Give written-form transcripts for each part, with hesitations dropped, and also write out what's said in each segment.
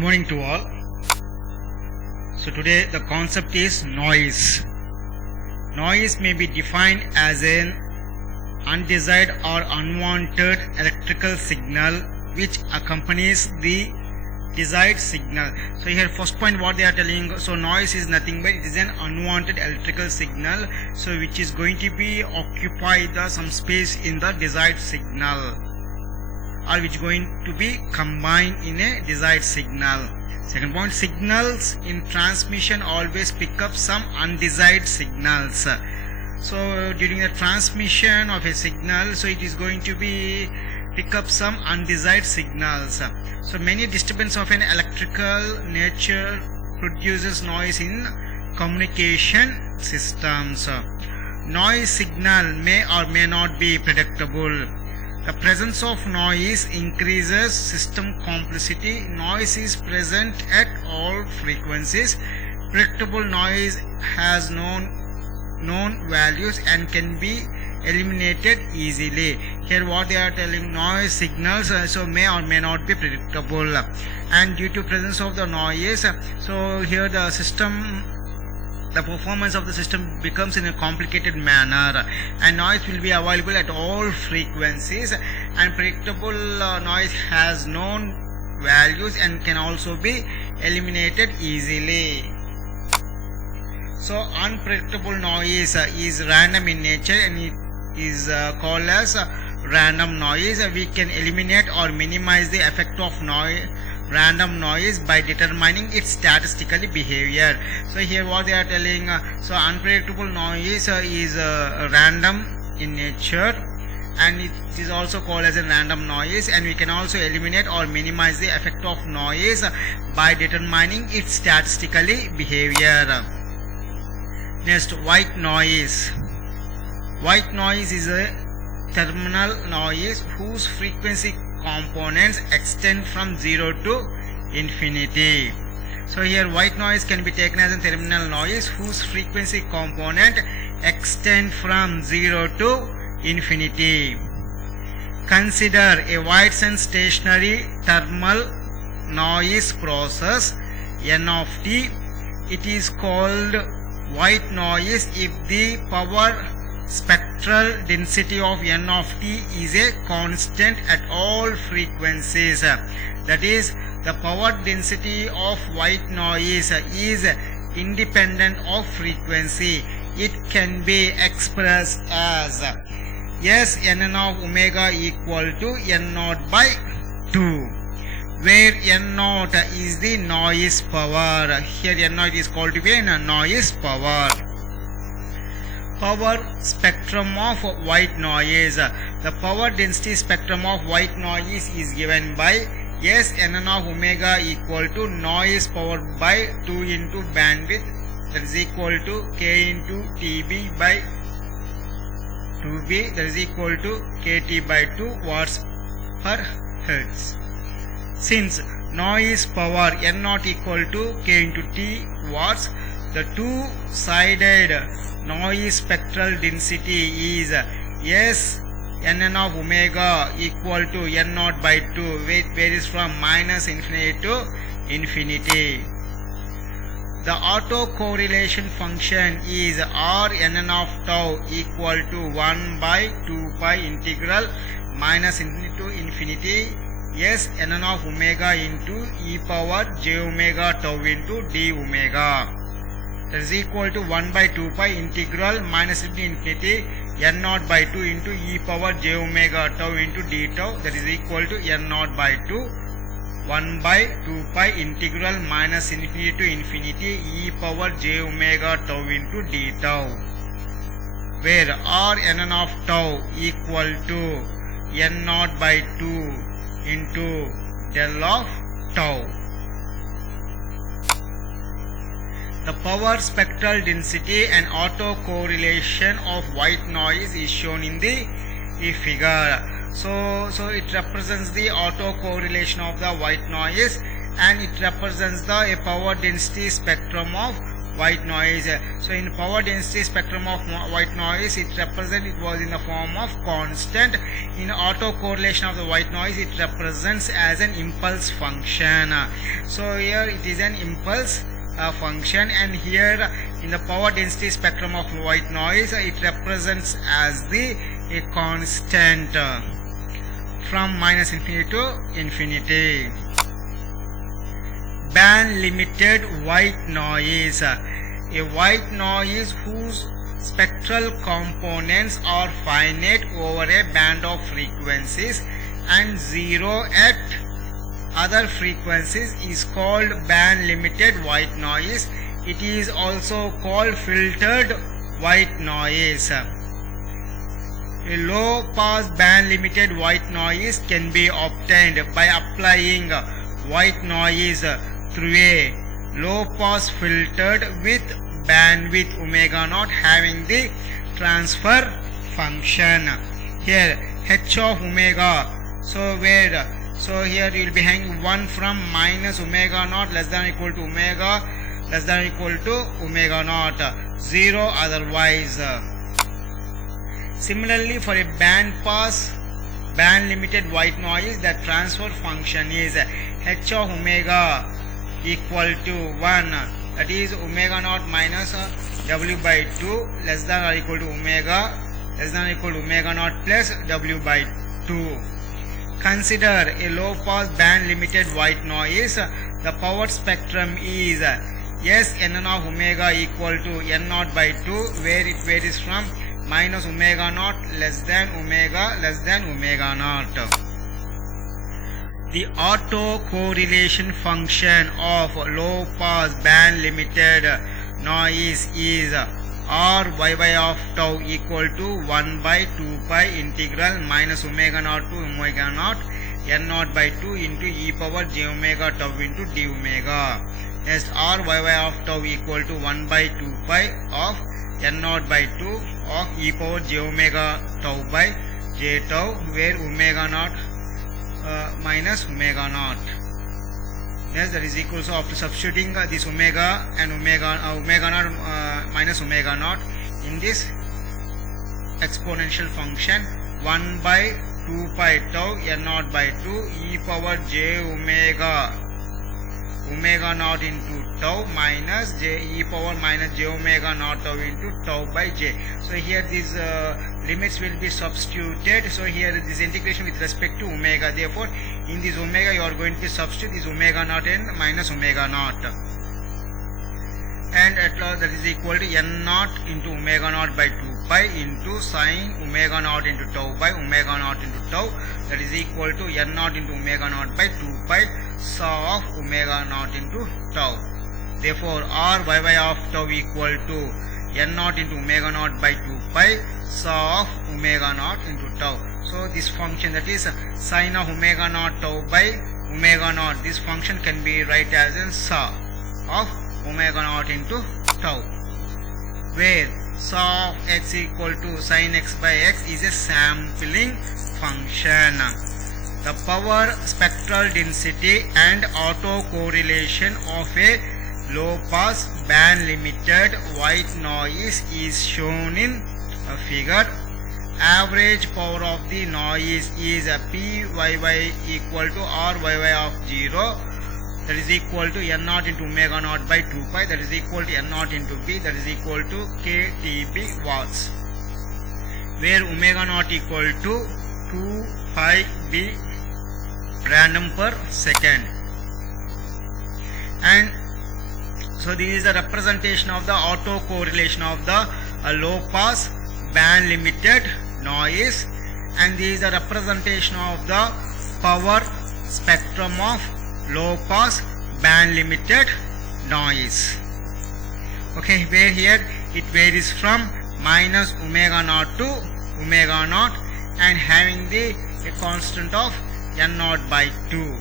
morning to all. So today the concept is noise. Noise may be defined as an undesired or unwanted electrical signal which accompanies the desired signal. So here first point what they are telling, so noise is nothing but it is an unwanted electrical signal, so which is going to be occupy some space in the desired signal, or which is going to be combined in a desired signal. Second point, signals in transmission always pick up some undesired signals. So during the transmission of a signal, so it is going to be pick up some undesired signals. So many disturbance of an electrical nature produces noise in communication systems. Noise signal may or may not be predictable. The presence of noise increases system complexity. Noise is present at all frequencies. Predictable noise has known values and can be eliminated easily. Here what they are telling, noise signals so may or may not be predictable, and due to presence of the noise, so here the performance of the system becomes in a complicated manner, and noise will be available at all frequencies, and predictable noise has known values and can also be eliminated easily. So unpredictable noise is random in nature and it is called as random noise. We can eliminate or minimize the effect of random noise by determining its statistical behavior. So here what they are telling, so unpredictable noise is random in nature and it is also called as a random noise, and we can also eliminate or minimize the effect of noise by determining its statistical behavior. Next, white noise. White noise is a terminal noise whose frequency components extend from 0 to infinity. So here white noise can be taken as a terminal noise whose frequency component extend from 0 to infinity. Consider a white sense stationary thermal noise process N of T. It is called white noise if the power spectral density of N of T is a constant at all frequencies. That is, the power density of white noise is independent of frequency. It can be expressed as S N of omega equal to N naught by 2, where N naught is the noise power. Here N naught is called to be a noise power. Power spectrum of white noise. The power density spectrum of white noise is given by S N of omega equal to noise power by 2 into bandwidth, that is equal to K into TB by 2B, that is equal to KT by 2 watts per hertz. Since noise power N naught equal to K into T watts, the two-sided noise spectral density is S N of omega equal to N naught by 2, which varies from minus infinity to infinity. The autocorrelation function is R N of tau equal to 1 by 2 pi integral minus infinity to infinity S N of omega into e power j omega tau into d omega, that is equal to 1 by 2 pi integral minus infinity N naught by 2 into e power j omega tau into d tau, that is equal to N naught by 2 1 by 2 pi integral minus infinity to infinity e power j omega tau into d tau, where R N of tau equal to N naught by 2 into del of tau. The power spectral density and autocorrelation of white noise is shown in the figure. So it represents the autocorrelation of the white noise, and it represents the power density spectrum of white noise. So in power density spectrum of white noise, it was in the form of constant. In autocorrelation of the white noise, it represents as an impulse function. So here it is an impulse function, and here in the power density spectrum of white noise, it represents as a constant from minus infinity to infinity. Band limited white noise. A white noise whose spectral components are finite over a band of frequencies and zero at other frequencies is called band limited white noise. It is also called filtered white noise. A low pass band limited white noise can be obtained by applying white noise through a low pass filtered with bandwidth omega naught having the transfer function. Here h of omega, so here you will be having 1 from minus omega naught less than or equal to omega less than or equal to omega naught, 0 otherwise. Similarly, for a band pass band limited white noise, the transfer function is h of omega equal to 1, that is omega naught minus w by 2 less than or equal to omega less than or equal to omega naught plus w by 2. Consider a low pass band limited white noise. The power spectrum is S n of omega equal to n naught by 2, where it varies from minus omega naught less than omega naught. The autocorrelation function of low pass band limited noise is r y of tau equal to 1 by 2 pi integral minus omega naught to omega naught n naught by 2 into e power j omega tau into d omega. Yes, r y of tau equal to 1 by 2 pi of n naught by 2 of e power j omega tau by j tau, where omega naught minus omega naught. Yes, that is equal. So after substituting this omega and omega naught minus omega naught in this exponential function, 1 by 2 pi tau n naught by 2 e power j omega naught into tau minus j e power minus j omega naught tau into tau by j. So here these limits will be substituted. So here this integration with respect to omega. Therefore, in this omega you are going to substitute this omega naught and minus omega naught, and at last that is equal to n naught into omega naught by 2 pi into sine omega naught into tau by omega naught into tau, that is equal to n naught into omega naught by 2 pi saw of omega naught into tau. Therefore, r y of tau equal to n naught into omega naught by 2 pi saw of omega naught into tau. So this function, that is sine of omega naught tau by omega naught, this function can be written as in saw of omega naught into tau, where saw of x equal to sine x by x is a sampling function. The power, spectral density and autocorrelation of a low pass band limited white noise is shown in a figure. Average power of the noise is Py equal to Ryy of 0, that is equal to n naught into omega naught by 2 pi, that is equal to n naught into b, that is equal to kTb watts, where omega naught equal to 2 pi b random per second. And so this is the representation of the autocorrelation of the low pass band limited noise, and this is the representation of the power spectrum of low pass band limited noise. Okay, where here it varies from minus omega naught to omega naught and having a constant of n naught by 2.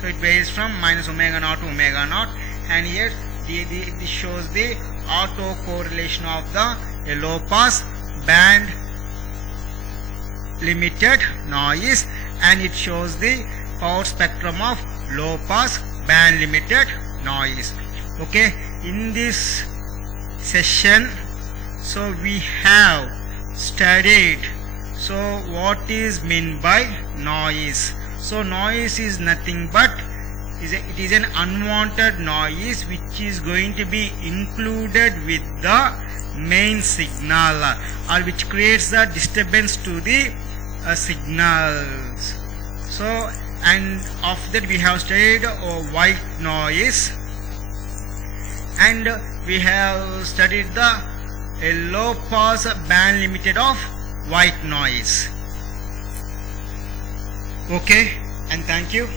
So it varies from minus omega naught to omega naught, and here this shows the autocorrelation of the low pass band limited noise, and it shows the power spectrum of low pass band limited noise. Okay, in this session, so we have studied so what is meant by noise. So noise is nothing but it is an unwanted noise which is going to be included with the main signal, or which creates the disturbance to the signals. So, and after that we have studied white noise, and we have studied the low pass band limited of white noise. Okay, and thank you.